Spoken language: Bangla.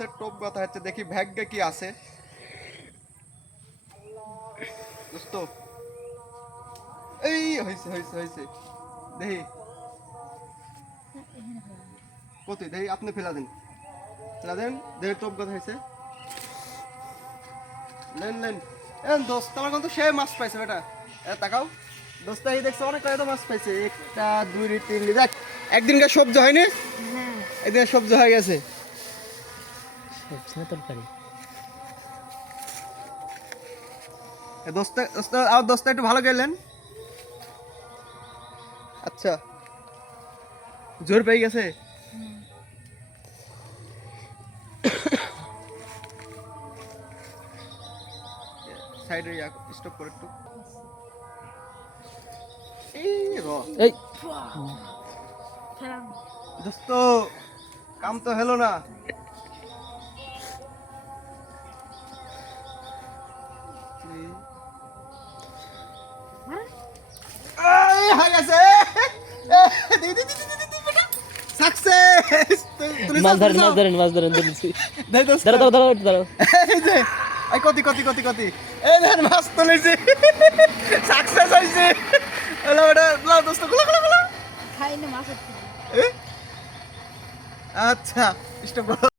মাছের টোপ কথা হচ্ছে, দেখি ভাগ্যে কি আছে দোস্ত। এই হয়েছে হয়েছে হয়েছে, দেখি কত, দেখি আপনি ফেলা দেন, ফেলা দেন, দেখি টোপ কথা হয়েছে। লেন লেন এন দোস্ত, আমার কিন্তু সে মাছ পাইছে বেটা। তাকাও দোস্ত, এই দেখছো অনেক কয়টা মাছ পাইছে, একটা দুই তিন, দেখ একদিনকার সবজি হয়নি, একদিন সবজি হয়ে গেছে। তরকারি দোস্ত দোস্ত আর দোস্ত একটু ভালো গেলেন। আচ্ছা জোর পেয়ে গেছে। সাইডে স্টপ করে একটু। এই র এই দোস্ত, কাম তো হলো না। এই হয়ে গেছে, সাকসেস। মাছ ধরেন ধরেছি। দেই দোস্ত, দাঁড়াও দাঁড়াও এই যে এই কতি কতি কতি কতি, এই দেখেন মাছ তুলেছি, সাকসেস হয়েছে। হলো ওটা লাও দোস্ত, গুলো গুলো গুলো খাইনি মাছ হচ্ছে। আচ্ছা স্টপ করো।